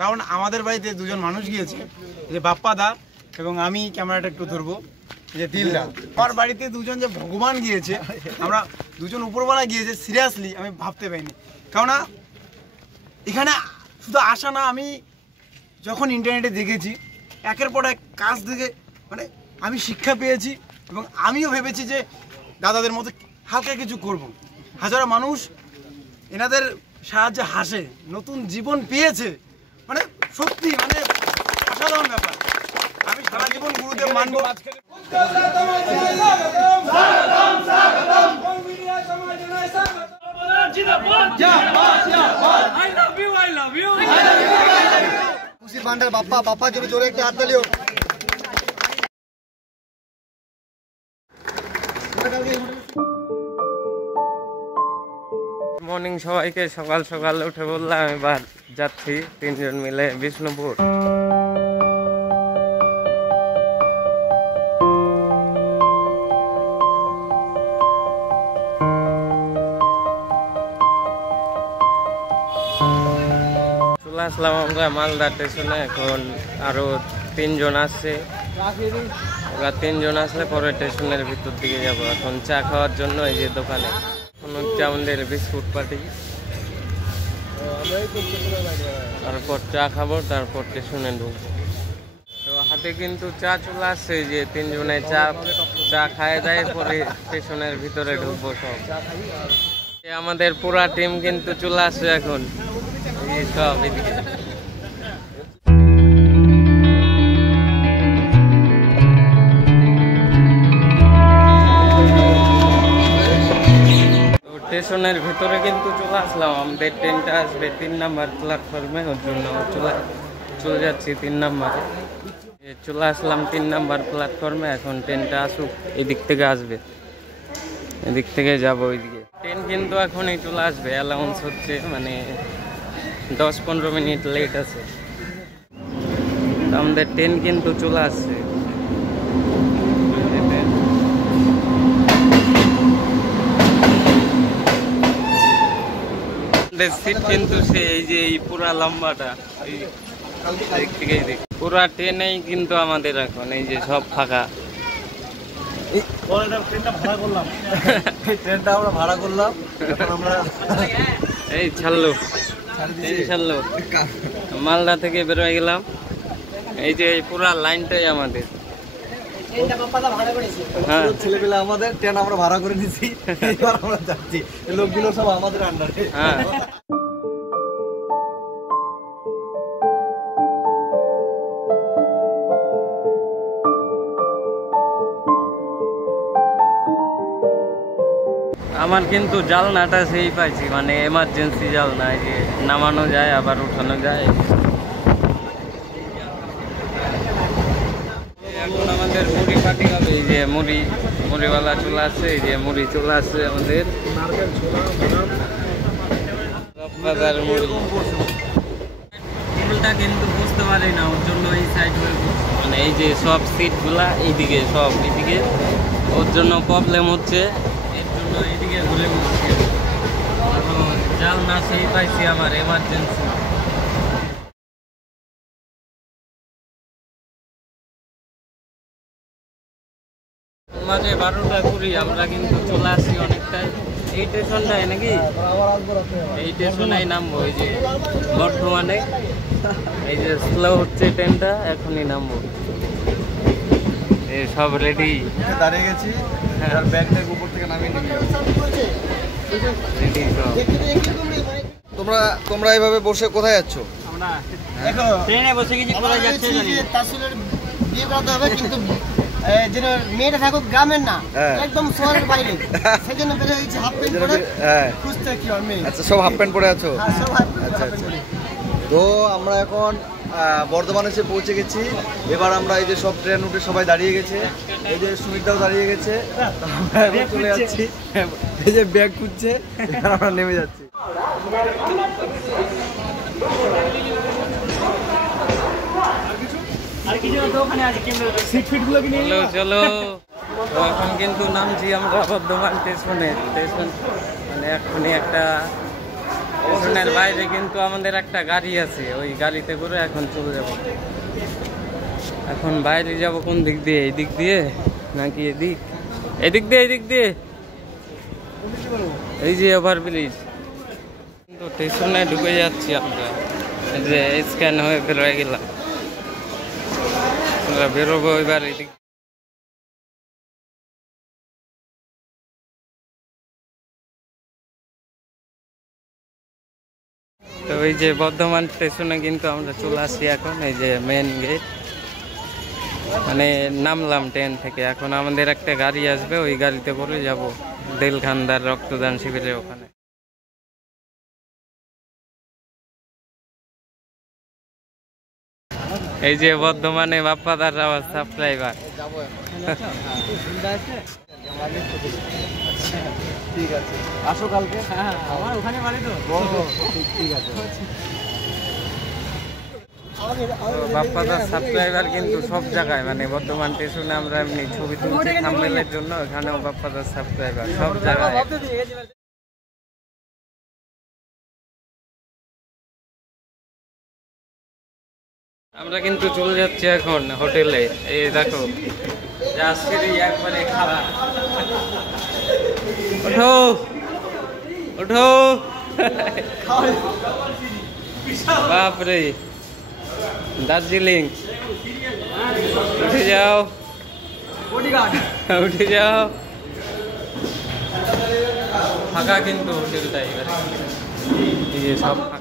কারণ আমাদের বাড়িতে দুজন মানুষ গিয়েছে, যে বাপ্পা দা এবং আমি ক্যামেরাটা একটু ধরবো, যে দিলদা। আমার বাড়িতে দুজন যে ভগবান গিয়েছে, আমরা দুজন উপরবেলা গিয়েছে, সিরিয়াসলি আমি ভাবতে পারিনি। কারণ এখানে শুধু আসা না, আমি যখন ইন্টারনেটে দেখেছি একের পর এক কাজ থেকে মানে আমি শিক্ষা পেয়েছি এবং আমিও ভেবেছি যে দাদাদের মতো হালকা কিছু করব। হাজারো মানুষ এনাদের সাহায্যে হাসে, নতুন জীবন পেয়েছে, মানে সত্যি মানে অসাধারণ ব্যাপার। আমি সারা জীবন গুরুদেব মানব। খুশি বান্ডার বাপ্পা জন্য জোরে একটা হাত তালিও। মর্নিং সবাইকে। সকাল সকাল উঠে বললাম এবার যাচ্ছি তিনজন মিলে বিষ্ণুপুর। চলে আসলাম আমরা মালদা স্টেশনে। এখন আরো তিনজন আসছে, এবার তিনজন আসলে পরে স্টেশনের ভিতর দিকে যাবো। এখন চা খাওয়ার জন্য এই যে দোকানে হচ্ছে আমাদের বিস্কুট পার্টি, তারপর চা খাবো, তারপর স্টেশনে ঢুকবো। তো হাতে কিন্তু চা চলে আসছে, যে তিনজনে চা খায় দেয়, পরে স্টেশনের ভিতরে ঢুকবো সব। আমাদের পুরা টিম কিন্তু চলে আসছে এখন এই সব এদিকে। স্টেশনের ভিতরে কিন্তু চলে আসলাম। আমাদের ট্রেনটা আসবে 3 নাম্বার প্ল্যাটফর্মে, ওর জন্য চলে যাচ্ছি 3 নাম্বারে। চলে আসলাম 3 নাম্বার প্ল্যাটফর্মে। এখন ট্রেনটা আসুক, এদিক থেকে আসবে, এদিক থেকে যাবো ওইদিকে। ট্রেন কিন্তু এখনই চলে আসবে, অ্যালাউন্স হচ্ছে, মানে 10-15 মিনিট লেট আছে। আমাদের ট্রেন কিন্তু চলে আসছে। সিট কিন্তু সে এই যে এই পুরা লম্বাটা পুরা ট্রেনেই কিন্তু আমাদের এখন এই যে সব ফাঁকা। ট্রেনটা আমরা ভাড়া করলাম, এই ছাড়লো মালদা থেকে বেরোয় গেলাম। এই যে এই পুরা লাইনটাই আমাদের, ছেলেপেলে আমাদের। ট্রেন আমরা ভাড়া করে নিয়েছি, এবার আমরা যাচ্ছি। লোকগুলো সব আমাদের আন্ডারে। হ্যাঁ আমার কিন্তু জালনাটা সেই পাইছি, মানে এমার্জেন্সি জালনা, এই যে নামানো যায় আবার উঠানো যায়। এখন আমাদের মুড়ি পাটি হবে, এই যে মুড়িওয়ালা চলে আসছে, এই যে মুড়ি চলে আসছে আমাদের। মুড়িটা কিন্তু বুঝতে পারি না, ওর জন্য এই সাইড হয়ে, মানে এই যে সব সিটগুলা এইদিকে, সব এইদিকে, ওর জন্য প্রবলেম হচ্ছে, এর জন্য এইদিকে ঘুরে বসছি। জাল না সেই পাইছি আমার এমার্জেন্সি। মাঝে 12টা 20 আমরা কিন্তু চলে আসি অনেকটাই। এই স্টেশনটাই নাকি, এই স্টেশনেই নামবো। এই যে বর্তমানে এই যে স্লো হচ্ছে ট্রেনটা, এখনই নামবো। এই সব রেডি, দাঁড়িয়ে গেছি, আর ব্যাগটা উপর থেকে নামিয়ে নিয়ে রেডি সব। তোমরা এইভাবে বসে কোথায় যাচ্ছ? আমরা ট্রেনে বসে গেছি, কোথায় যাচ্ছে জানি না। তাহসিলের বিয়ে করাতে হবে, কিন্তু যেন মেয়েটা থাকুক গ্রামের না, একদম শহরের বাইরে। সেজন্য বের হয়ে গেছি হাফ প্যান্ট পরে, খুঁজতে কি হবে মেয়ে। আচ্ছা, সব হাফ প্যান্ট পরে আছো? আচ্ছা। তো আমরা এখন বর্ধমানে এসে পৌঁছে গেছি। এবার আমরা এই যে সব ট্রেন উঠে সবাই দাঁড়িয়ে গেছে, এই যে সুমিতটাও দাঁড়িয়ে গেছে, আমরা এখন চলে যাচ্ছি। এই যে ব্যাগ খুঁজছে, আমরা নেমে যাচ্ছি। চলো এখন কিন্তু নামছি আমরা বর্ধমান স্টেশনে। স্টেশন মানে এখনই একটা স্টেশনের বাইরে কিন্তু আমাদের একটা গাড়ি আছে, ওই গাড়িতে করে এখন চলে যাব। এখন বাইরে যাব কোন দিক দিয়ে, এই দিক দিয়ে নাকি এদিক, এদিক দিয়ে, এদিক দিয়ে, এই যে ওভারব্রিজ। কিন্তু স্টেশনে ঢুকে যাচ্ছি আমরা, এই যে স্ক্যান হয়ে বেরোয় গেলাম, বেরোবো এবার এদিক। তো এই যে বর্ধমান স্টেশনে কিন্তু আমরা চলে আসি এখন, এই যে মেন গেট, মানে নামলাম ট্রেন থেকে। এখন আমাদের একটা গাড়ি আসবে, ওই গাড়িতে করে যাব দেলখান্দার রক্তদান শিবিরে ওখানে। এই যে বর্ধমানে বাপ্পাদার আওয়াজ সাবস্ক্রাইবার। ঠিক আছে, আসো কালকে। আমার ওখানে বাড়ি তো। ঠিক আছে। বাপ্পাদার সাবস্ক্রাইবার কিন্তু সব জায়গায়, মানে বর্ধমান স্টেশনে আমরা এমনি ছবি তুলছি থাম্বনেইলের জন্য, এখানেও বাপ্পাদার সাবস্ক্রাইবার সব জায়গায়। আমরা কিন্তু চলে যাচ্ছি এখন হোটেলে। এই দেখো যাত্রী একবারে খারাপ। ওঠো ওঠো, বাপরে দার্জিলিং, উঠে যাও উঠে যাও। ফাঁকা কিন্তু হোটেলটা এবারে, এই যে সব ফাঁকা।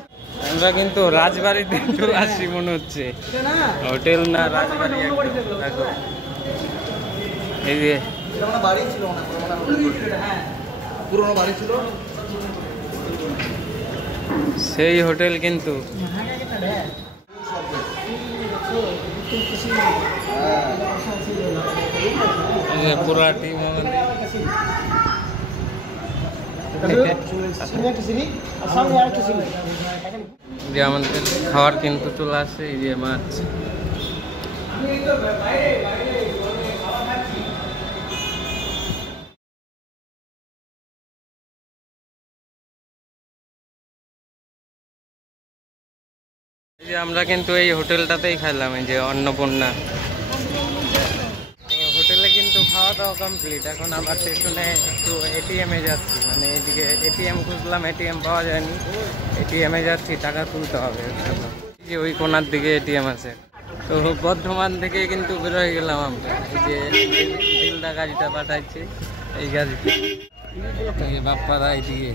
আমরা কিন্তু রাজবাড়িতে চলে আসছি মনে হচ্ছে, হোটেল না রাজবাড়ি একদম। দেখো এই যে বাড়ি ছিল না, পুরোনো বাড়ি ছিল সেই হোটেল কিন্তু। এই যে পুরা টিম আমাদের, যে আমাদের খাবার কিন্তু চলে আসে। এই যে মাছ, এই যে আমরা কিন্তু এই হোটেলটাতেই খাইলাম, এই যে অন্নপূর্ণা। হোটেলে কিন্তু খাওয়া দাওয়া কমপ্লিট। এখন আমার স্টেশনে একটু এটিএমে যাচ্ছি, মানে এদিকে এটিএম খুঁজলাম, এটিএম পাওয়া যায়নি, এটিএমে যাচ্ছি, টাকা তুলতে হবে। যে ওই কোনার দিকে এটিএম আছে। তো বর্ধমান থেকে কিন্তু বেরোয় গেলাম আমরা, এই যে দিলদা গাড়িটা পাঠাচ্ছি, এই গাড়িতে বাপ্পাদা এইদিকে।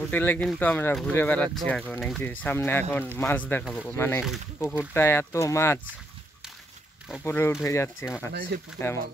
হোটেলে কিন্তু আমরা ঘুরে বেড়াচ্ছি এখন। এই যে সামনে এখন মাছ দেখাবো, মানে পুকুরটায় এত মাছ, উপরে উঠে যাচ্ছে মাছ এমন।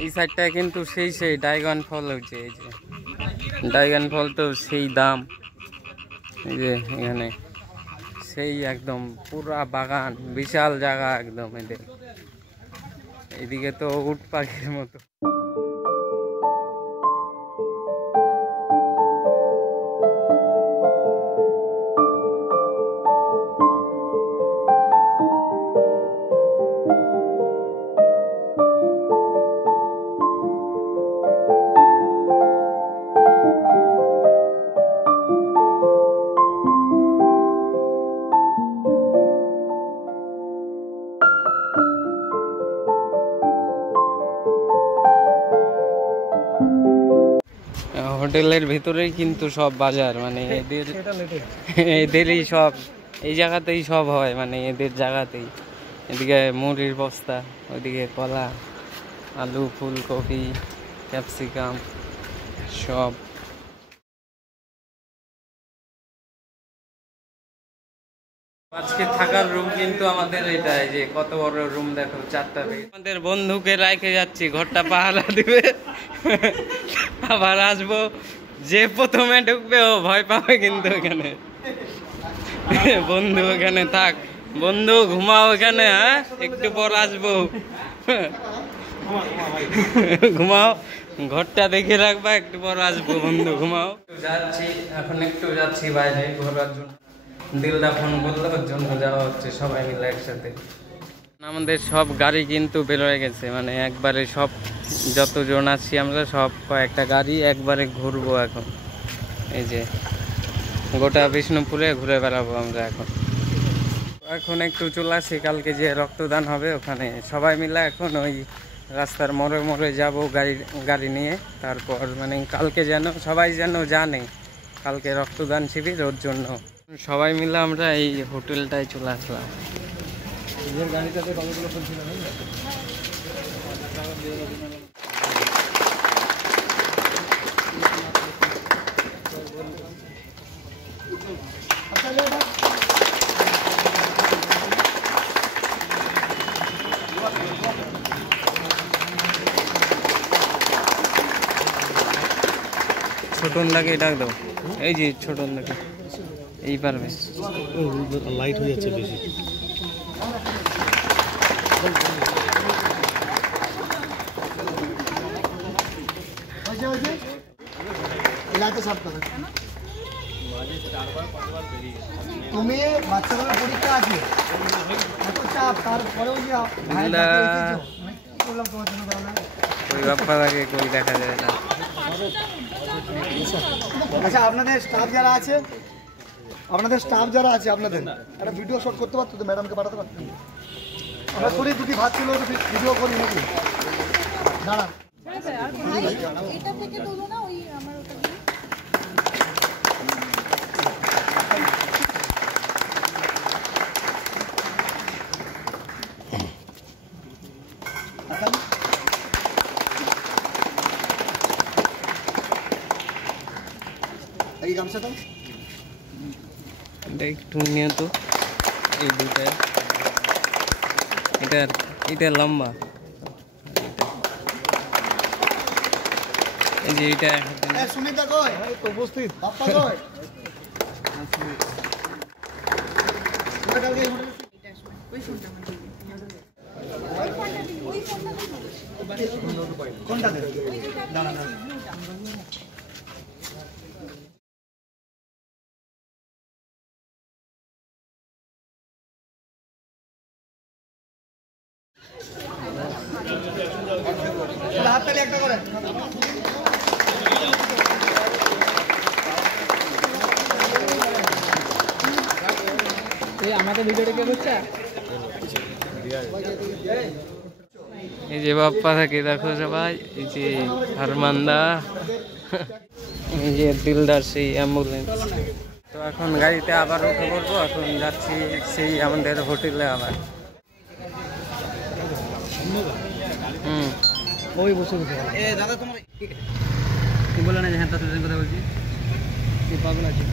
এই সাইডটা কিন্তু সেই ড্রাগন ফল হচ্ছে, এই যে ড্রাগন ফল তো সেই দাম, এই যে এখানে সেই একদম পুরা বাগান, বিশাল জায়গা একদম এদের। এদিকে তো উট পাখির মতো। হোটেলের ভিতরেই কিন্তু সব বাজার, মানে এদেরই সব, এই জায়গাতেই সব হয়, মানে এদের জায়গাতেই। এদিকে মুড়ির বস্তা, ওইদিকে কলা, আলু, ফুলকপি, ক্যাপসিকাম সব। আজকে থাকার রুম কিন্তু আমাদের এটাই, যে কত বড় রুম দেখো, 4টা বেড। আমাদের বন্ধুকে রাখে যাচ্ছি, ঘরটা পাহারা দিবে, আবার আসবো। যে প্রথমে ঢুকবে ও ভয় পাবে কিন্তু এখানে। বন্ধু এখানে থাক, বন্ধু ঘুমাও এখানে, হ্যাঁ একটু পর আসবো। ঘুমাও, ঘরটা দেখে রাখবা, একটু পর আসবো বন্ধু, ঘুমাও। যাচ্ছি এখন, একটু যাচ্ছি বাইরে ঘোরার জন্য। দিলদা ফোন করলো, ওর জন্য যাওয়া হচ্ছে সবাই মিলে একসাথে। আমাদের সব গাড়ি কিন্তু বেরোয় গেছে, মানে একবারে সব যতজন আছি আমরা সব কয়েকটা গাড়ি একবারে ঘুরবো এখন। এই যে গোটা বিষ্ণুপুরে ঘুরে বেড়াবো আমরা এখন। এখন একটু চলে আসি, কালকে যে রক্তদান হবে ওখানে সবাই মিলে এখন ওই রাস্তার মোড়ে মোড়ে যাবো গাড়ি নিয়ে। তারপর মানে কালকে যেন সবাই যেন জানে কালকে রক্তদান শিবির, ওর জন্য সবাই মিলে আমরা এই হোটেলটায় চলে আসলাম। নিজের গাড়িটাতে কতগুলো ফুল ছিল? ছোটন দাকে ডাক দাও, এই যে ছোটন দাকে, এই পারবে। লাইট হয়ে যাচ্ছে বেশি। তুমি বাচ্চাগুলোর পরীক্ষা আছে, এত চাপ, তারপরেও যে বললাম তোমার জন্য দাও না। ওই বাপ্পা দাকে কই দেখা যায় না। আচ্ছা, আপনাদের স্টাফ যারা আছে, আপনাদের একটা ভিডিও শট করতে পারতো তো, ম্যাডামকে পাঠাতে পারতেন। আমরা করি, দুটি ভাত ছিল, ভিডিও করি নাকি? দাঁড়া, এটা থেকে তোলো না, ওই আমার ওটা দিয়ে। এই গামছা দাও। এটা একটু নিয়ে তো, এই দুটা, এটা লম্বা, এই যে এটা সুমিতা কই? উপস্থিত। বাপ্পা কই? কোনটা দেবে? দাঁড়া দাঁড়া। হাততালি একটা করে। আমাদের ভিডিওটা কে করছে? এই যে বাপ্পা থাকে দেখো সবাই, এই যে হারমান্দা, এই যে দিলদার সেই অ্যাম্বুলেন্স। তো এখন গাড়িতে আবার উঠে পড়বো, এখন যাচ্ছি সেই আমাদের হোটেলে আবার। ওই বসে বসে দাদা তোমার কি বলে না যে হ্যাঁ তার কথা বলছি, কি পাগল আছে।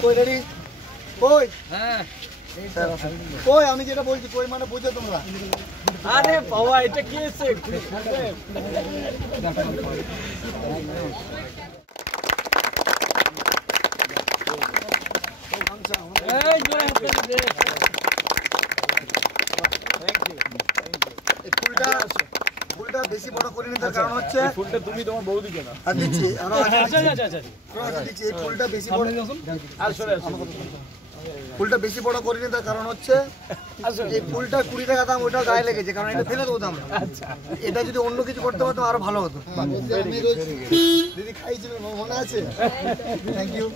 কই রেডি কই হ্যাঁ কই আমি যেটা বলছি কই মানে বুঝো তোমরা আরে বাবা এটা কি হচ্ছে এই জয় হতে দে এই ফুলটা বেশি বড় করে নিতে কারণ হচ্ছে ফুলটা তুমি তোমার বৌদিকে না আর দিচ্ছি আচ্ছা দিচ্ছি এই ফুলটা বেশি বড় ফুলটা বেশি বড় করে নিতে কারণ হচ্ছে এই ফুলটা 20 টাকা দাম ওটা গায়ে লেগেছে কারণ এটা ফেলে দেবো দাম এটা যদি অন্য কিছু করতে পারতো আরো ভালো হতো দিদি খাইছিল মনে আছে থ্যাংক ইউ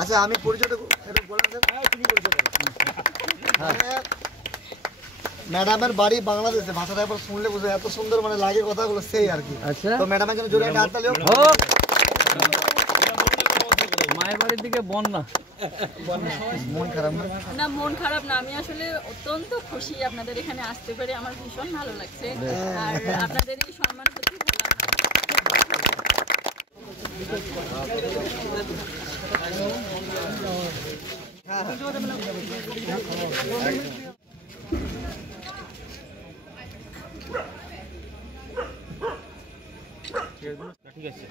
আচ্ছা আমি পরিচয়টা বললাম স্যার ম্যাডামের বাড়ি বাংলাদেশে ভাষাটা একবার শুনলে বুঝে এত সুন্দর মানে লাগে কথাগুলো সেই আর কি তো ম্যাডামের জন্য জোরে একটা হাততালি হোক মায়ের বাড়ির দিকে বন্যা মন খারাপ না মন খারাপ না আমি আসলে অত্যন্ত খুশি আপনাদের এখানে আসতে পেরে আমার ভীষণ ভালো লাগছে আর আপনাদের এই সম্মান করতে ঠিক আছে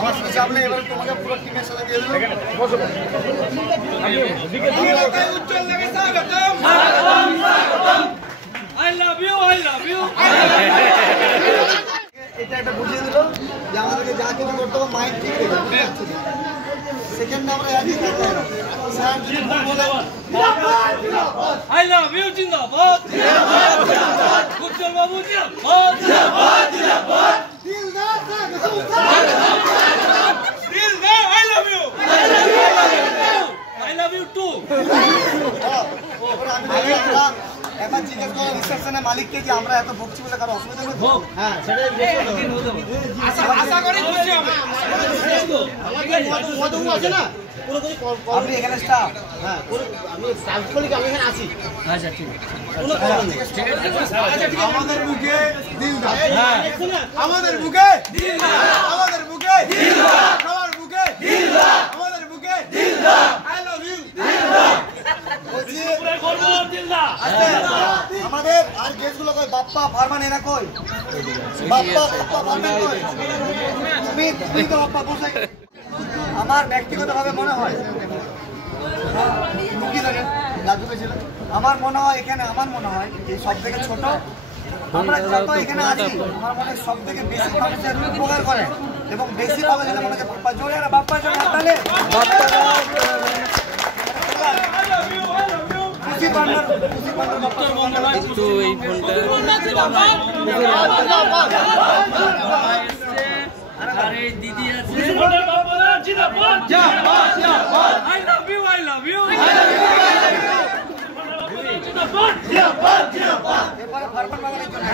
আমার সামনে এবার তোমাকে পুরো টিমের সাথে দিয়ে দেবো উজ্জ্বল লাগে স্বাগতম স্বাগতম স্বাগতম আই লাভ ইউ এটা একটা বুঝিয়ে দিল যে আমাদেরকে যা কিছু করতে হবে মাইন্ড ঠিক রেখে সেকেন্ড আমরা একই থাকতে হবে স্যার যদি ভুল বলে আই লাভ ইউ জিন্দাবাদ জিন্দাবাদ জিন্দাবাদ উজ্জ্বল বাবু জিন্দাবাদ জিন্দাবাদ জিন্দাবাদ দিল দাও দিল দাও I love you I love you too আমি একবার জিজ্ঞেস করো রিসেপশনে মালিককে যে আমরা এত ভুগছি বলে কারো অসুবিধা হবে হ্যাঁ সেটাই আশা করি খুশি হবে আছে না আপনি এখানে স্টাফ হ্যাঁ আমি স্টাফ করি আমি এখানে আসি আচ্ছা ঠিক আমাদের বুকে দিল দাও আমাদের বুকে দিল দাও আমাদের বুকে দিল দাও সবার বুকে দিল দাও আমাদের বুকে দিল দাও আই লাভ ইউ দিল দাও পুরো করব দিল দাও আমাদের আর গেস্টগুলো কই বাপ্পা ফারমান এরা কই বাপ্পা ফারমান কই তুমি তো বাপ্পা বসে আমার ব্যক্তিগতভাবে মনে হয় আমার মনে হয় এখানে আমার মনে হয় এই সব থেকে ছোট আমরা যত এখানে আছি আমার মনে হয় সব থেকে বেশি মানুষের উপকার করে এবং বেশি পাবে যেটা মনে হয় বাপ্পা জোরে আর বাপ্পা জোরে তাহলে খুশি পান্ডার একটু এই ফোনটা আর এই দিদি আছে আই লাভ ইউ এবারে ফারমান বাঙালির জন্য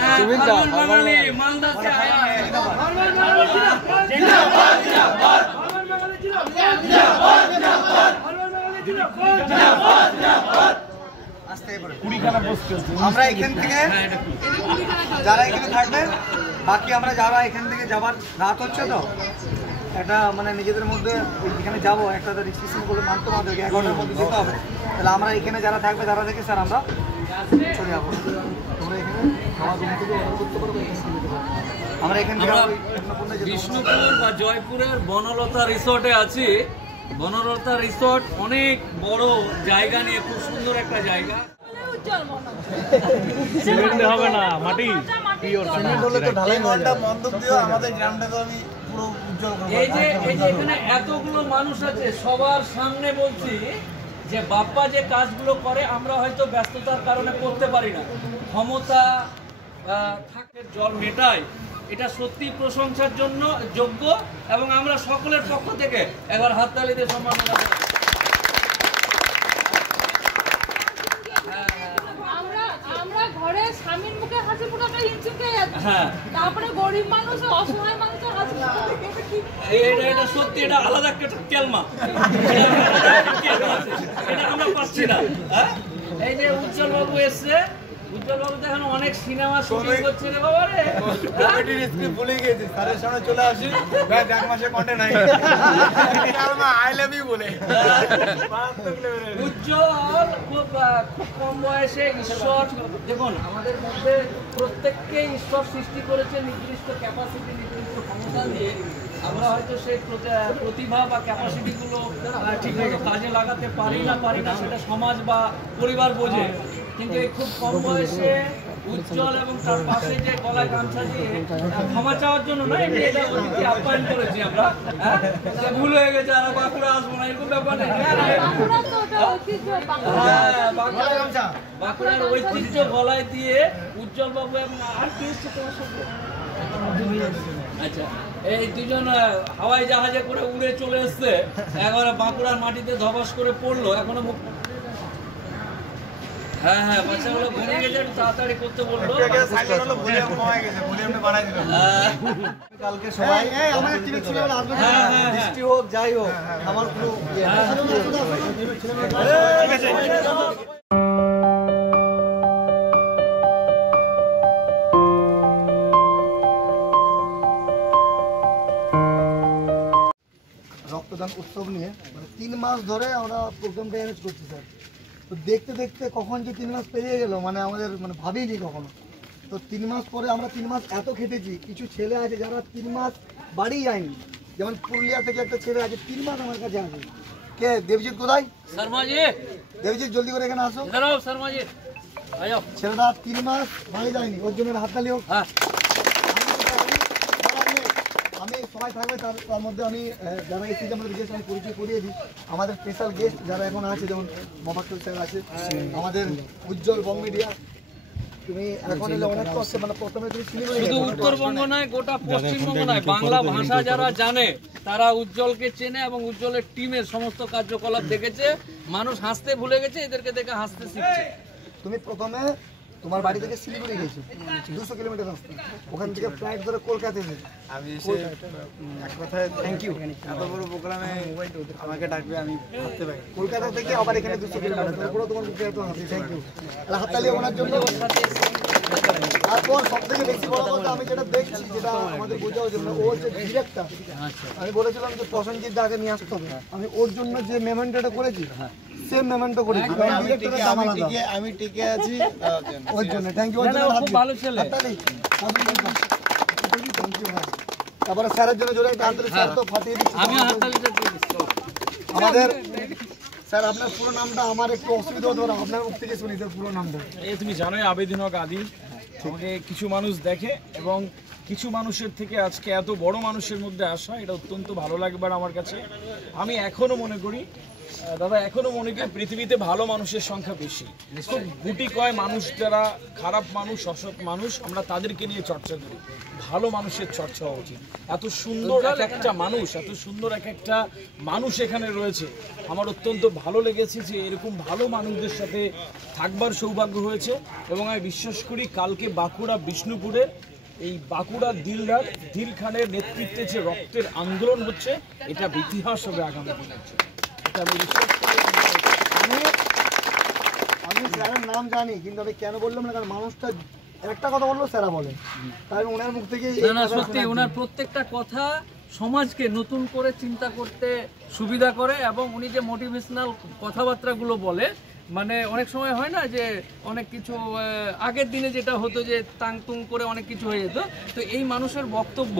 ফারমান বাঙালি মালদা से आया है আমরা এখান থেকে যারা এখানে থাকবে বাকি আমরা যারা এখান থেকে যাবার রাত হচ্ছে তো একটা মানে নিজেদের মধ্যে এখানে যাবো একটা রেজিস্ট্রেশন করলে মানতে আমাদেরকে 11টার মধ্যে যেতে হবে। তাহলে আমরা এখানে যারা থাকবে তারা থেকে স্যার আমরা চলে যাবো। তোমরা এখানে খাওয়া রুম থেকে অর্ডার করতে পারবে, আমরা এখান থেকে বিষ্ণুপুর বা জয়পুরের বনলতা রিসোর্টে আছি। বনলতা রিসোর্ট অনেক বড় জায়গা নিয়ে, খুব সুন্দর একটা জায়গা। সিমেন্ট হবে না, মাটি সিমেন্ট হলে তো ঢালাই মনটা মন্দক দিও আমাদের গ্রামটা তো আমি পুরো উজ্জ্বল করব। এই যে এখানে এতগুলো মানুষ আছে, সবার সামনে বলছি যে বাপ্পা যে কাজগুলো করে আমরা হয়তো ব্যস্ততার কারণে করতে পারি না, ক্ষমতা থাকে জল মেটায়, এটা সত্যি প্রশংসার জন্য যোগ্য এবং আমরা সকলের পক্ষ থেকে একবার হাততালি দিয়ে সম্মান জানাই। আমরা ঘরে স্বামীর মুখে হাসি ফোটাটা হিংসুকে তারপরে গরিব মানুষ অসহায় মানুষের হাসি এটা সত্যি, এটা আলাদা একটা কেলমা, এটা আমরা পাচ্ছি না। এই যে উজ্জ্বল বাবু এসছে, উজ্জ্বল বাবু তো এখন অনেক সিনেমা শুটিং করছে রে বাবা রে। কমেডির স্ক্রিপ্ট ভুলে গেছি, স্যারের সামনে চলে আসি ব্যাস এক মাসে কন্টেন্ট নাই আই লাভ ইউ বলে। উজ্জ্বল খুব কম বয়সে ঈশ্বর, দেখুন আমাদের মধ্যে প্রত্যেককে ঈশ্বর সৃষ্টি করেছে নির্দিষ্ট ক্যাপাসিটি, নির্দিষ্ট ক্ষমতা দিয়ে। আমরা হয়তো সেই প্রতিভা বা ক্যাপাসিটিগুলো ঠিকমতো কাজে লাগাতে পারি না সেটা সমাজ বা পরিবার বোঝে, কিন্তু এই খুব কম বয়সে উজ্জ্বল এবং তার পাশে যে গলায় গামছা দিয়ে ক্ষমা চাওয়ার জন্য না, এটা অতিথি আপ্যায়ন করেছি আমরা, ভুল হয়ে গেছে আর বাঁকুড়া আসবো না এরকম ব্যাপার নেই। বাঁকুড়ার ঐতিহ্য গলায় দিয়ে উজ্জ্বল বাবু এবং আর কি এসছে তোমার সঙ্গে? আচ্ছা, এই দুজন হাওয়াই জাহাজে করে উড়ে চলে এসছে, একবারে বাঁকুড়ার মাটিতে ধবাস করে পড়লো, এখনো মুখ হ্যাঁ বাচ্চাগুলো ঘুমিয়ে গেছে, একটু তাড়াতাড়ি করতে বললো। কালকে সবাই আমাদের টিভি ছিল বৃষ্টি হোক যাই হোক আমার কোনো রক্তদান উৎসব নিয়ে মানে 3 মাস ধরে আমরা প্রোগ্রামটা ম্যানেজ করছি স্যার। তো দেখতে দেখতে কখন যে 3 মাস পেরিয়ে গেল মানে আমাদের মানে ভাবিনি কখনো। তো 3 মাস পরে আমরা 3 মাস এত খেটেছি, কিছু ছেলে আছে যারা 3 মাস বাড়ি যায়নি, যেমন পুরুলিয়া থেকে একটা ছেলে আছে 3 মাস আমার কাছে আছে। কে দেবজিৎ কোথায়? শর্মাজি, দেবজিৎ জলদি করে এখানে আসো। শর্মাজি ছেলেটা 3 মাস বাড়ি যায়নি, ওর জন্য হাততালি হোক। আমি সবাই থাকবে তার মধ্যে আমি যারা এসেছি আমাদের বিশেষ আমি পরিচয় করিয়ে দিই। আমাদের স্পেশাল গেস্ট যারা এখন আছে, যেমন মফাক্কুল স্যার আছে, আমাদের উজ্জ্বল বং মিডিয়া। তুমি এখন এলে অনেক কষ্ট, মানে প্রথমে তুমি শুধু উত্তরবঙ্গ নয়, গোটা পশ্চিমবঙ্গ নয়, বাংলা ভাষা যারা জানে তারা উজ্জ্বলকে চেনে এবং উজ্জ্বলের টিমের সমস্ত কার্যকলাপ দেখেছে। মানুষ হাসতে ভুলে গেছে, এদেরকে দেখে হাসতে শিখছে। তুমি প্রথমে তোমার বাড়ি থেকে শিলিগুড়ি গেছো 200 কিলোমিটার রাস্তা, ওখান থেকে ফ্লাইট ধরে কলকাতা এসে আমি এসে এক কথায় থ্যাংক ইউ, এত বড় প্রোগ্রামে আমাকে ডাকবে আমি ভাবতে পারি। কলকাতা থেকে আবার এখানে 200 কিলোমিটার, তারপরে তোমার মুখে এত হাসি, থ্যাংক ইউ। হাততালি ওনার জন্য। তারপর সব থেকে বেশি বড় কথা আমি যেটা দেখছি, যেটা আমাদের বোঝার জন্য, ও হচ্ছে ডিরেক্টর। আমি বলেছিলাম যে প্রসেনজিৎ দা আগে নিয়ে আসতে হবে, আমি ওর জন্য যে মেমেন্টোটা করেছি সেম মেমেন্টো করেছি, আমি টিকে আছি ওর জন্য। Thank you. খুব ভালো ছেলে। তারপরে স্যারের জন্য জোরে একটা আন্তরিক স্যার তো ফাটিয়ে দিচ্ছি। আমি হাততালিটা দিয়ে দিচ্ছি। আমাদের স্যার আপনার পুরো নামটা আমার একটু অসুবিধা হতে পারে, আপনার মুখ থেকে শুনি স্যার পুরো নামটা। এই তুমি জানোই আবেদন হক আদি, আমাকে কিছু মানুষ দেখে এবং কিছু মানুষের থেকে আজকে এত বড় মানুষের মধ্যে আসা, এটা অত্যন্ত ভালো লাগবার আমার কাছে। আমি এখনো মনে করি দাদা, এখনো মনে করি পৃথিবীতে ভালো মানুষের সংখ্যা বেশি, খুব গুটি কয় মানুষ যারা খারাপ মানুষ, অসৎ মানুষ, আমরা তাদেরকে নিয়ে চর্চা করি। ভালো মানুষের চর্চা হওয়া উচিত। এত সুন্দর এক একটা মানুষ, এত সুন্দর এক একটা মানুষ এখানে রয়েছে। আমার অত্যন্ত ভালো লেগেছে যে এরকম ভালো মানুষদের সাথে থাকবার সৌভাগ্য হয়েছে এবং আমি বিশ্বাস করি কালকে বাঁকুড়া বিষ্ণুপুরের এই বাঁকুড়া দিল খানের নেতৃত্বে যে রক্তের আন্দোলন হচ্ছে, এটা ইতিহাস হবে আগামী দিনের। এটা আমি বিশ্বাস করি। আমি স্যারের নাম জানি, কিন্তু আমি কেন বললাম না, কারণ মানুষটা একটা কথা বললো স্যারা বলে, তাই ওনার মুখ থেকে না সত্যি ওনার প্রত্যেকটা কথা সমাজকে নতুন করে চিন্তা করতে সুবিধা করে, এবং উনি যে মোটিভেশনাল কথাবার্তাগুলো বলে, মানে অনেক সময় হয় না যে অনেক কিছু আগের দিনে যেটা হতো যে তাং তুং করে অনেক কিছু হয়ে যেত, তো এই মানুষের বক্তব্য,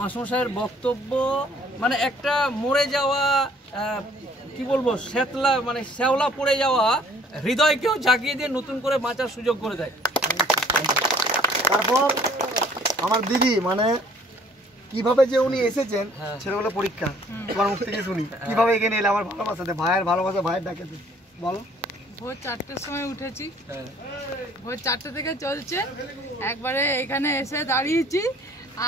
মাসমশাইয়ের বক্তব্য মানে একটা মরে যাওয়া কি বলবো শ্যাতলা মানে শ্যাওলা পড়ে যাওয়া হৃদয়কেও জাগিয়ে দিয়ে নতুন করে বাঁচার সুযোগ করে দেয়। তারপর আমার দিদি মানে কিভাবে যে উনি এসেছেন ছেলেগুলো পরীক্ষা তোমার মুখ থেকে শুনি কিভাবে এখানে এলে আমার ভালোবাসাতে ভাইয়ের ভালোবাসা ভাইয়ের ডাকে বলো। ভোর 4টার সময় উঠেছি, ভোর 4টা থেকে চলছে, একবারে এখানে এসে দাঁড়িয়েছি।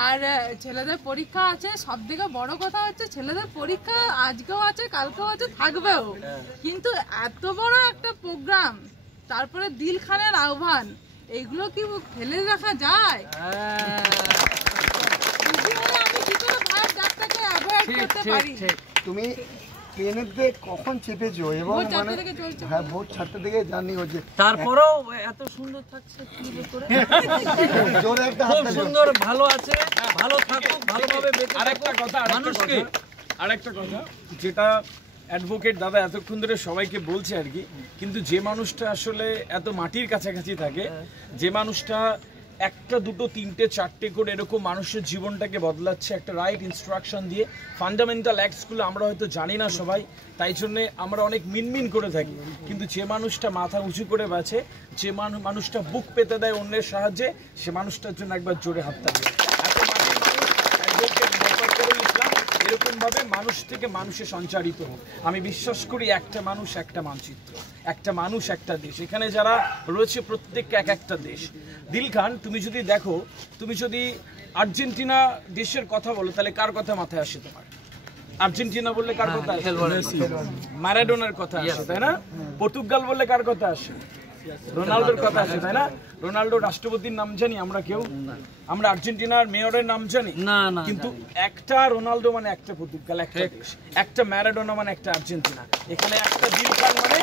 আর ছেলেদের পরীক্ষা আছে, সব থেকে বড় কথা হচ্ছে ছেলেদের পরীক্ষা আজকেও আছে, কালকেও আছে, থাকবেও, কিন্তু এত বড় একটা প্রোগ্রাম, তারপরে দিল খানের আহ্বান, এইগুলো কি ফেলে রাখা যায়? আমি কি করে ভাইয়ের ডাকটাকে অ্যাভয়েড করতে পারি? তুমি ট্রেনেতে কখন চেপেছো এবং মানে হ্যাঁ ভোর 4টা থেকে জার্নি হচ্ছে, তারপরেও এত সুন্দর থাকছে জোরে একটা খুব সুন্দর, ভালো আছে, ভালো থাকুক, ভালোভাবে বেঁচে থাকুক। আরেকটা কথা যেটা অ্যাডভোকেট দাদা এতক্ষণ ধরে সবাইকে বলছে আর কি, কিন্তু যে মানুষটা আসলে এত মাটির কাছাকাছি থাকে, যে মানুষটা একটা দুটো তিনটে চারটে করে এরকম মানুষের জীবনটাকে বদলাচ্ছে একটা রাইট ইনস্ট্রাকশন দিয়ে, ফান্ডামেন্টাল অ্যাক্টসগুলো আমরা হয়তো জানি না সবাই, তাই জন্যে আমরা অনেক মিনমিন করে থাকি, কিন্তু যে মানুষটা মাথা উঁচু করে বাঁচে, যে মানুষটা বুক পেতে দেয় অন্যের সাহায্যে, সে মানুষটার জন্য একবার জোরে হাতটা দিয়ে এত মাটির মানুষ অ্যাডভোকেট মোফাজ্জল ইসলাম এরকমভাবে মানুষ থেকে মানুষে সঞ্চারিত হোক। আমি বিশ্বাস করি একটা মানুষ একটা মানচিত্র, একটা মানুষ একটা দেশ, এখানে যারা রয়েছে প্রত্যেককে এক একটা দেশ। দিল খান, তুমি যদি দেখো, তুমি যদি আর্জেন্টিনা দেশের কথা বলো তাহলে কার কথা মাথায় আসে তোমার? আর্জেন্টিনা বললে কার কথা আসে? ম্যারাডোনার কথা আসে, তাই না? পর্তুগাল বললে কার কথা আসে? রোনাল্ডোর কথা আসে, তাই না? রোনাল্ডো রাষ্ট্রপতির নাম জানি আমরা কেউ? আমরা আর্জেন্টিনার মেয়রের নাম জানি না, কিন্তু একটা রোনাল্ডো মানে একটা পর্তুগাল, একটা দেশ, একটা ম্যারাডোনা মানে একটা আর্জেন্টিনা, এখানে একটা দিল খান মানে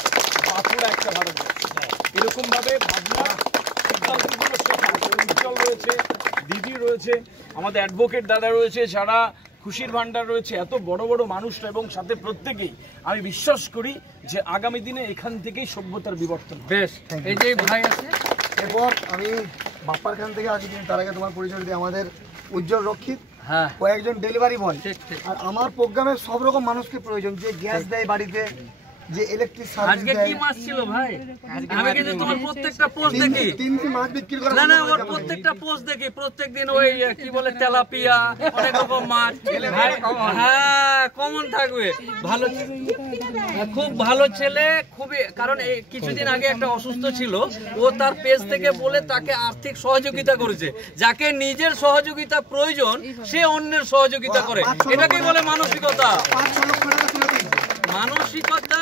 বাঁকুড়া একটা ভারতবর্ষ। এরকম ভাবে ভাবনা উজ্জ্বল রয়েছে, দিদি রয়েছে, আমাদের অ্যাডভোকেট দাদা রয়েছে, যারা খুশির ভান্ডার রয়েছে, এত বড় বড় মানুষরা, এবং সাথে প্রত্যেকেই আমি বিশ্বাস করি যে আগামী দিনে এখান থেকেই সভ্যতার বিবর্তন। বেশ, এই যে ভাই আছে, এরপর আমি বাপ্পার খান থেকে আসি, কিন্তু তার আগে তোমার পরিচয় দিই, আমাদের উজ্জ্বল রক্ষিত, ও একজন ডেলিভারি বয়। আর আমার প্রোগ্রামে সব রকম মানুষকে প্রয়োজন, যে গ্যাস দেয় বাড়িতে, যে ইলেকট্রিক সার্ভিস আজকে কি মাছ ছিল ভাই? আমি কিন্তু তোমার প্রত্যেকটা পোস্ট দেখি, 3 দিন মাছ বিক্রি করে, না ওর প্রত্যেকটা পোস্ট দেখি, প্রত্যেকদিন ওই কি বলে তেলাপিয়া, অনেক রকম মাছ। হ্যাঁ, কমন থাকবে, ভালো, খুব ভালো ছেলে, খুবই, কারণ কিছুদিন আগে একটা অসুস্থ ছিল, ও তার পেজ থেকে বলে তাকে আর্থিক সহযোগিতা করেছে, যাকে নিজের সহযোগিতা প্রয়োজন সে অন্যের সহযোগিতা করে, এটাকেই বলে মানসিকতা। মানসিকতা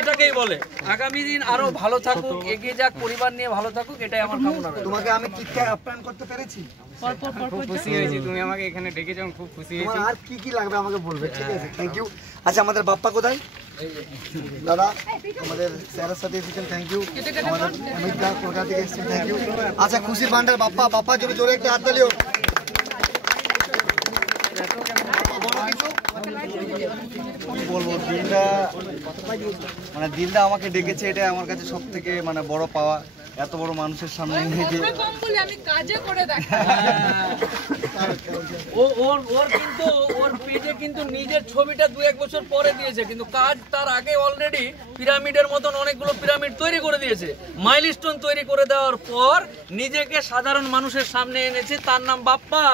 এটাকেই বলে। আগামী দিন আরো ভালো থাকুক, এগিয়ে যাক, পরিবার নিয়ে ভালো থাকুক, এটাই আমার কামনা। তোমাকে আমি কি কি আপ্যায়ন করতে পেরেছি? খুব খুশি হয়েছি, তুমি আমাকে এখানে ডেকেছো, খুব খুশি হয়েছি। আর কি কি লাগবে আমাকে বলবে, ঠিক আছে? Thank you. আচ্ছা, আমাদের বাপ্পা কোথায়? দাদা আমাদের স্যারের সাথে এসেছেন, থ্যাংক ইউ। আমাদের অমিত দা কলকাতা থেকে এসেছেন, থ্যাংক ইউ। আচ্ছা, খুশির ভান্ডার বাপ্পা, বাপ্পার জন্য জোরে একটা হাত তালিও। কি বলবো, দিলদা মানে দিলদা আমাকে ডেকেছে, এটা আমার কাছে সব থেকে মানে বড় পাওয়া, এত বড় মানুষের সামনে আমি কাজে করে দেখাই। ওর কিন্তু ওর পেজে কিন্তু নিজের ছবিটা 2-1 বছর পরে দিয়েছে, কিন্তু কাজ তার আগে অলরেডি পিরামিডের মতন অনেকগুলো পিরামিড তৈরি করে দিয়েছে। মাইলস্টোন তৈরি করে দেওয়ার পর নিজেকে সাধারণ মানুষের সামনে এনেছে, তার নাম বাপ্পা।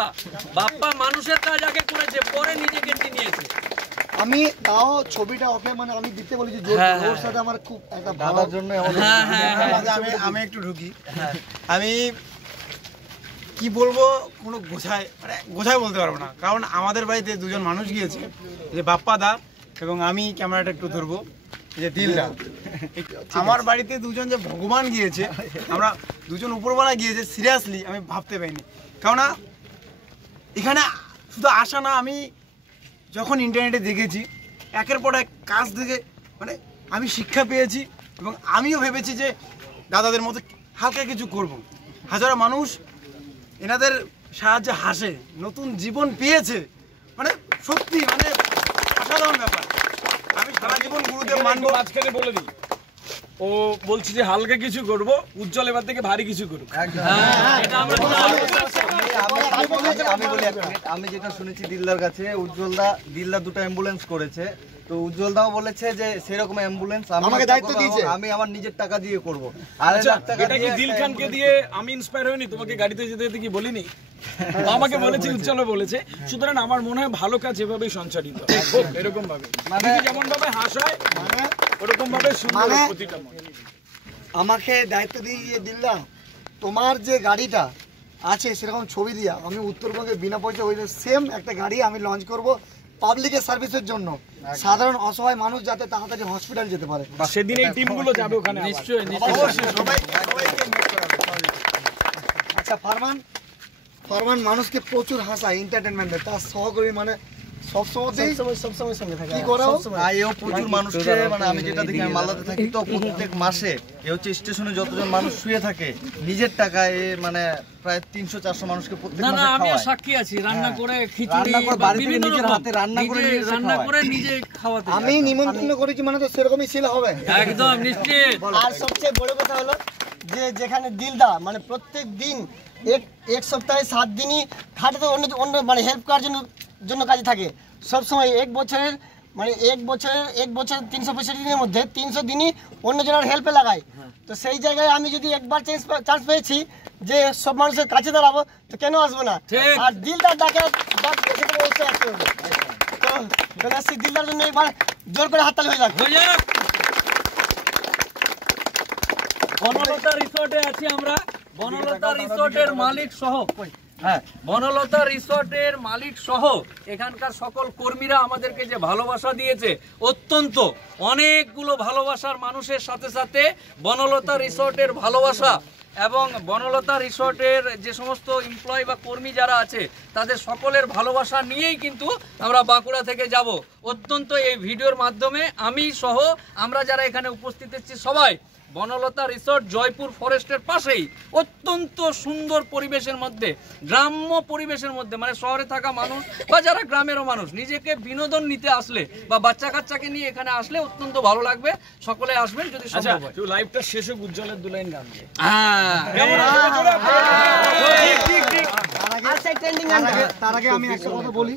বাপ্পা মানুষের কাজ আগে করেছে, পরে নিজেকে চিনিয়েছে। আমি তাও ছবিটা ওকে মানে আমি দিতে বলেছি, ওর সাথে আমার খুব একটা দাদার জন্য আমি একটু ঢুকি। আমি কি বলবো, কোনো গোছায় বলতে পারবো না, কারণ আমাদের বাড়িতে দুজন মানুষ গিয়েছে, যে বাপ্পা দা এবং আমি ক্যামেরাটা একটু ধরবো, যে দিলদা। আমার বাড়িতে দুজন যে ভগবান গিয়েছে, আমরা দুজন উপরবেলা গিয়েছে, সিরিয়াসলি আমি ভাবতে পারিনি। কেননা এখানে শুধু আসা না, আমি যখন ইন্টারনেটে দেখেছি একের পর এক কাজ থেকে মানে আমি শিক্ষা পেয়েছি, এবং আমিও ভেবেছি যে দাদাদের মতো হালকা কিছু করব। হাজারো মানুষ এনাদের সাহায্যে হাসে, নতুন জীবন পেয়েছে, মানে সত্যি মানে অসাধারণ ব্যাপার। আমি সারা জীবন গুরুদেব মানবো। মাঝখানে বলে দিই, ও বলছি যে হালকা কিছু করব, উজ্জ্বল এবার থেকে ভারী কিছু করুক। আমি বলি এক মিনিট, আমি যেটা শুনেছি দিলদার কাছে, দিলদা 2টা অ্যাম্বুলেন্স করেছে, তো উজ্জ্বলদাও বলেছে যে সেরকম অ্যাম্বুলেন্স আমাকে দায়িত্ব দিয়েছে, আমি আমার নিজের টাকা দিয়ে করব। আর এটা কি দিল খানকে দিয়ে আমি ইন্সপায়ার হইনি? তোমাকে গাড়িতে যেতে যেতে কি বলিনি? আমাকে বলেছে, উজ্জ্বলও বলেছে। সুতরাং আমার মনে হয় ভালো কাজ এভাবেই সঞ্চারিত হোক, এরকম ভাবে, মানে যেমন ভাবে হাসায় ওরকম ভাবে সুন্দর প্রতিটা মন। আমাকে দায়িত্ব দিয়ে দিল্লা, তোমার যে গাড়িটা আছে সেরকম ছবি দিয়া আমি উত্তরবঙ্গে বিনা পয়সা ওই সেম একটা গাড়ি আমি লঞ্চ করব পাবলিকের সার্ভিসের জন্য, সাধারণ অসহায় মানুষ যাতে তাড়াতাড়ি হসপিটাল যেতে পারে। সেদিন এই টিমগুলো যাবে ওখানে। নিশ্চয়ই আচ্ছা, ফারমান মানুষকে প্রচুর হাসায়, এন্টারটেনমেন্ট দেয়, তার সহকর্মী মানে সবসময় সঙ্গে থাকে। কি করো? এও প্রচুর মানুষকে, মানে আমি যেটা দেখি, আমি মালদাতে থাকি তো, প্রত্যেক মাসে এ হচ্ছে স্টেশনে যতজন মানুষ শুয়ে থাকে নিজের টাকায় মানে প্রায় 300-400 মানুষকে প্রত্যেক মাসে খাওয়ায়। আমিও সাক্ষী আছি, রান্না করে খিচুড়ি বিভিন্ন নিজের হাতে রান্না করে নিজে খাওয়াতে। আমি নিমন্ত্রণ করেছি মানে তো সেরকমই ছিল হবে একদম নিশ্চিত। আর সবচেয়ে বড় কথা হলো যে যেখানে দিলদা মানে প্রত্যেক দিন এক সপ্তাহে 7 দিনই খাটে অন্য মানে হেল্প করার জন্য কাজে থাকে সবসময়। এক বছরের 365 দিনের মধ্যে 300 দিনই অন্যজনের হেল্পে লাগায়। তো সেই জায়গায় আমি যদি একবার চান্স পেয়েছি যে সব মানুষের কাছে দাঁড়াবো, তো কেন আসবো না? আর দিলদার ডাকে অবশ্যই আসতে হবে। তো সেই দিলদার জন্য একবার জোর করে হাততালি হয়ে যাক। বনলতা রিসোর্টে আছি আমরা, বনলতা রিসোর্টের মালিক সহ, বনলতা রিসোর্টের মালিক সহ এখানকার সকল কর্মীরা আমাদেরকে যে ভালোবাসা দিয়েছে, অত্যন্ত অনেকগুলো ভালোবাসার মানুষের সাথে সাথে বনলতা রিসোর্টের ভালোবাসা এবং বনলতা রিসোর্টের যে সমস্ত এমপ্লয়ি বা কর্মী যারা আছে তাদের সকলের ভালোবাসা নিয়েই কিন্তু আমরা বাঁকুড়া থেকে যাব। অত্যন্ত এই ভিডিওর মাধ্যমে আমি সহ আমরা যারা এখানে উপস্থিত আছি সবাই বনলতা রিসোর্ট জয়পুর ফরেস্টের পাশেই অত্যন্ত সুন্দর পরিবেশের মধ্যে, গ্রাম্য পরিবেশের মধ্যে, মানে শহরে থাকা মানুষ বা যারা গ্রামেরও মানুষ নিজেকে বিনোদন নিতে আসলে বা বাচ্চা কাচ্চাকে নিয়ে এখানে আসলে অত্যন্ত ভালো লাগবে। সকলে আসবেন যদি সম্ভব হয়। লাইভটা শেষ হোক, উজ্জ্বলের 2 লাইন গান দিয়ে। তার আগে আমি একটা কথা বলি,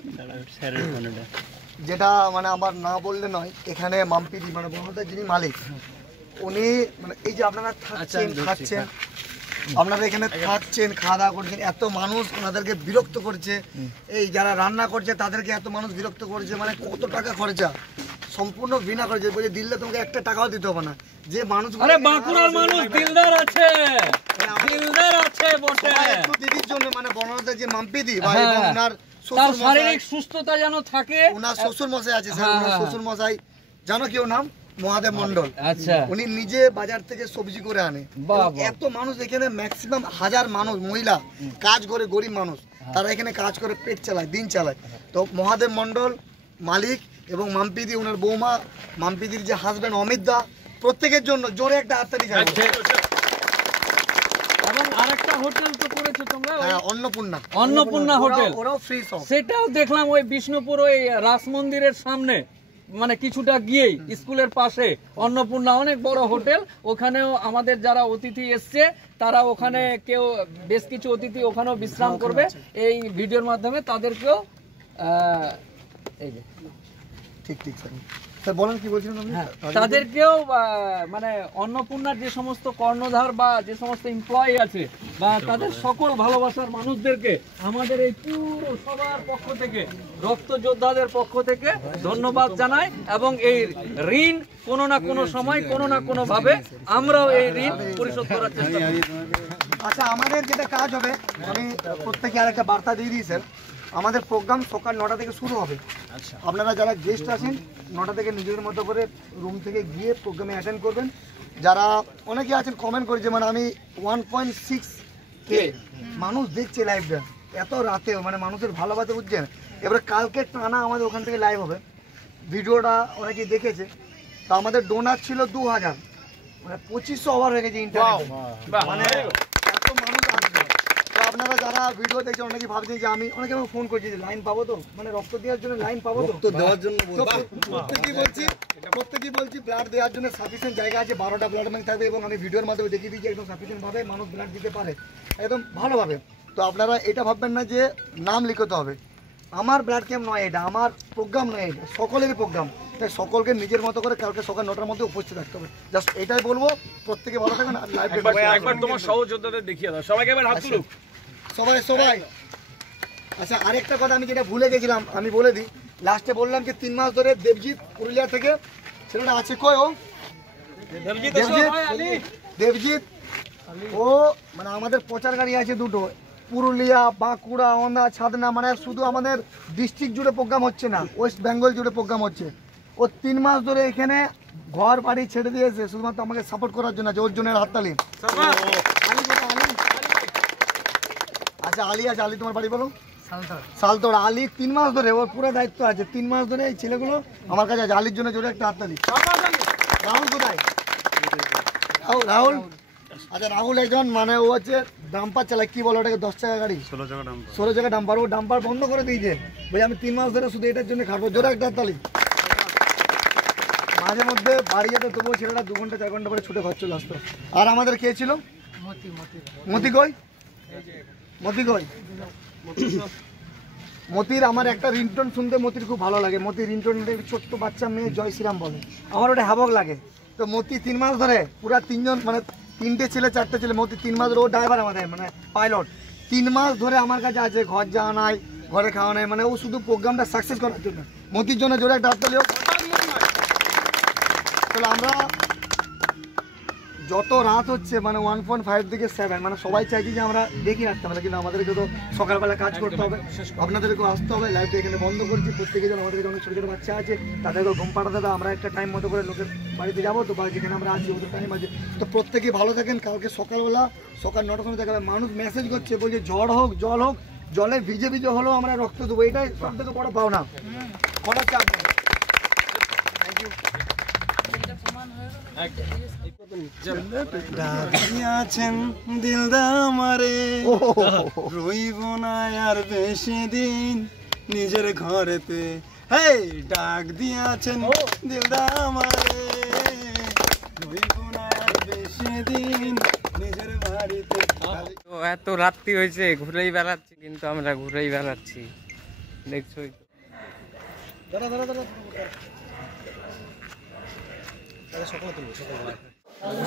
যেটা মানে আমার না বললে নয়। এখানে মাম্পিদি মানে বনলতার যিনি মালিক, উনি মানে এই যে আপনারা থাকছেন খাচ্ছেন, আপনারা এখানে থাকছেন খাওয়া দাওয়া করছেন, এত মানুষ ওনাদেরকে বিরক্ত করছে, এই যারা রান্না করছে তাদেরকে এত মানুষ বিরক্ত করছে, মানে কত টাকা খরচা সম্পূর্ণ বিনা খরচে। বলছে দিল্লা তোমাকে একটা টাকাও দিতে হবে না। যে মানুষ বাঁকুড়ার মানুষ দিলদার আছে, দিলদার আছে বটে। একটু দিদির জন্য মানে বনলতা যে মাম্পিদি বা ওনার তার শারীরিক সুস্থতা যেন থাকে। ওনার শ্বশুর মশাই আছে স্যার, ওনার শ্বশুর মশাই জানো কি ওর নাম? মহাদেব মন্ডল। আচ্ছা, উনি নিজে বাজার থেকে সবজি করে আনে। এত মানুষ এখানে ম্যাক্সিমাম 1000 মানুষ মহিলা কাজ করে, গরিব মানুষ তারা এখানে কাজ করে পেট চালায়, দিন চালায়। তো মহাদেব মন্ডল মালিক এবং মাম্পিদি ওনার বৌমা, মাম্পিদির যে হাজবেন্ড অমিত দা, প্রত্যেকের জন্য জোরে একটা হাততালি জানাবো। এবং আরেকটা হোটেল তো করেছো তোমরা, অন্নপূর্ণা হোটেল, ওরাও ফ্রি সব। সেটাও দেখলাম ওই বিষ্ণুপুর ওই রাস মন্দিরের সামনে, মানে কিছুটা গিয়েই স্কুলের পাশে অন্নপূর্ণা, অনেক বড় হোটেল। ওখানেও আমাদের যারা অতিথি এসছে তারা ওখানে কেউ বেশ কিছু অতিথি ওখানেও বিশ্রাম করবে। এই ভিডিওর মাধ্যমে তাদেরকেও এই যে ঠিক স্যার বলেন কি বলছিলেন আপনি? তাদেরকেও মানে অন্নপূর্ণার যে সমস্ত কর্ণধার বা যে সমস্ত এমপ্লয়ি আছে বা তাদের সকল ভালোবাসার মানুষদেরকে আমাদের এই পুরো সবার পক্ষ থেকে, রক্ত যোদ্ধাদের পক্ষ থেকে ধন্যবাদ জানাই। এবং এই ঋণ কোনো না কোনো সময় কোনো না কোনো ভাবে আমরাও এই ঋণ পরিশোধ করার চেষ্টা করি। আচ্ছা, আমাদের যেটা কাজ হবে, আমি প্রত্যেকে আর একটা বার্তা দিয়ে দিই স্যার। আমাদের প্রোগ্রাম সকাল 9টা থেকে শুরু হবে। আপনারা যারা গেস্ট আছেন 9টা থেকে নিজেদের মতো করে রুম থেকে গিয়ে প্রোগ্রামে অ্যাটেন্ড করবেন। যারা অনেকে আছেন কমেন্ট করেছে, মানে আমি 1.6K মানুষ দেখছে লাইভটা এত রাতেও, মানে মানুষের ভালোবাসা বুঝছেন। এবারে কালকে টানা আমাদের ওখান থেকে লাইভ হবে, ভিডিওটা অনেকেই দেখেছে। তো আমাদের ডোনার ছিল 2000, মানে 2500 ওভার হয়ে গেছে ইন্টারনেটে, মানে এত মানুষ আসবে। তো আপনারা যারা ভিডিও দেখছেন অনেকে ভাবছেন যে আমি অনেকে আমাকে ফোন করছি যে লাইন পাবো তো, মানে রক্ত দেওয়ার জন্য লাইন পাবো তো? রক্ত দেওয়ার জন্য তো প্রত্যেকেই বলছি ব্লাড দেওয়ার জন্য সাফিসিয়েন্ট জায়গা আছে, 12টা ব্লাড ব্যাংক থাকবে এবং আমি ভিডিওর মাধ্যমে দেখিয়ে দিচ্ছি একদম সাফিসিয়েন্টভাবে মানুষ ব্লাড দিতে পারে একদম ভালোভাবে। তো আপনারা এটা ভাববেন না যে নাম লিখতে হবে। আমার ব্লাড ক্যাম্প নয় এটা, আমার প্রোগ্রাম নয় এটা, সকলেরই প্রোগ্রাম। তাই সকলকে নিজের মতো করে কালকে সকাল 9টার মধ্যে উপস্থিত থাকতে হবে। জাস্ট এটাই বলবো, প্রত্যেকে ভালো থাকেন। একবার তোমার সহযোদ্ধাদের দেখিয়ে দাও, সবাইকে একবার হাত তুলুক সবাই। আচ্ছা, আরেকটা কথা আমি যেটা ভুলে গেছিলাম আমি বলে দিই। লাস্টে বললাম যে 3 মাস ধরে দেবজিৎ পুরুলিয়া থেকে ছেলেটা আছে, কই ও দেবজিৎ, ও মানে আমাদের প্রচার গাড়ি আছে দুটো, পুরুলিয়া, বাঁকুড়া, ওন্দা, ছাদনা, মানে শুধু আমাদের ডিস্ট্রিক্ট জুড়ে প্রোগ্রাম হচ্ছে না, ওয়েস্ট বেঙ্গল জুড়ে প্রোগ্রাম হচ্ছে। ও 3 মাস ধরে এখানে ঘর বাড়ি ছেড়ে দিয়েছে শুধুমাত্র আমাকে সাপোর্ট করার জন্য। যে ওর জন্য হাততালি। আচ্ছা, আলী আছে, আলী তোমার বাড়ি বলো? সালতোড়া। আলী 3 মাস ধরে, ওর পুরো দায়িত্ব আছে, 3 মাস ধরে এই ছেলেগুলো আমার কাছে আছে। আলীর জন্য জোরে একটা হাততালি। রাহুল কোথায়? রাহুল। আচ্ছা, রাহুল একজন মানে ও হচ্ছে ডাম্পার চালায়, কি বলো ওটাকে, 10 চাকা গাড়ি, 16 চাকা ডাম্পার। ও ডাম্পার বন্ধ করে দিয়েছে, বলে আমি 3 মাস ধরে শুধু এটার জন্য খাটবো। জোরে একটা হাততালি। মাঝে মধ্যে বাড়ি যেত, তবুও ছেলেটা 2 ঘন্টা 4 ঘন্টা করে ছুটে ঘর চলে আসতো। আর আমাদের কে ছিল? মতি কই? মতির আমার একটা রিংটোন শুনতে মতির খুব ভালো লাগে। মতির রিংটোনটা ছোট্ট বাচ্চা মেয়ে জয় শ্রীরাম বলে, আমার ওটা হ্যাবক লাগে। তো মতি 3 মাস ধরে পুরা 3জন মানে 3টে ছেলে 4টে ছেলে, মতি 3 মাস ধরে, ও ড্রাইভার আমাদের মানে পাইলট, 3 মাস ধরে আমার কাছে আছে, ঘর যাওয়া নাই, ঘরে খাওয়া নাই, মানে ও শুধু প্রোগ্রামটা সাকসেস করার জন্য। মতির জন্য জোরে একটা হাততালি হোক। তাহলে আমরা যত রাত হচ্ছে মানে 1.5 থেকে 7 মানে সবাই চাইছি যে আমরা দেখি রাখতে হবে, কিন্তু আমাদেরকে তো সকালবেলা কাজ করতে হবে, আপনাদেরকেও আসতে হবে। লাইভটা এখানে বন্ধ করছি। প্রত্যেকে যেন আমাদের অনেক ছোটো ছোটো বাচ্চা আছে, তাদেরকেও ঘুম পাঠাতে হবে। আমরা একটা টাইম মতো করে লোকের বাড়িতে যাবো, তো যেখানে আমরা আছি ওদের টাইম আছে। তো প্রত্যেকেই ভালো থাকেন। কালকে সকালবেলা সকাল 9টার সময় দেখা যাবে। মানুষ মেসেজ করছে, বলছে ঝড় হোক জল হোক, জলে ভিজে ভিজে হলেও আমরা রক্ত দেবো। এটাই সব থেকে বড় পাওনা। কোনো চাপ নেই। Thank you. ডাকিয়াছেন দিলদা আমারে, রইব না আর বেশি দিন নিজের ঘরেতে। হেই, ডাক দিয়াছেন দিলদা আমারে, রইব না আর বেশি দিন নিজের বাড়িতে। তো এত রাত্রি হয়েছে, ঘুরেই বেড়াচ্ছি, কিন্তু আমরা ঘুরেই বেড়াচ্ছি, দেখছোই তো।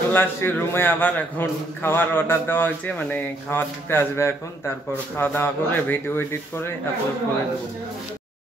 চলে আসছি রুমে আবার। এখন খাওয়ার অর্ডার দেওয়া হয়েছে, মানে খাবার দিতে আসবে এখন, তারপর খাওয়া দাওয়া করে ভিডিও এডিট করে আপলোড করে দেবো।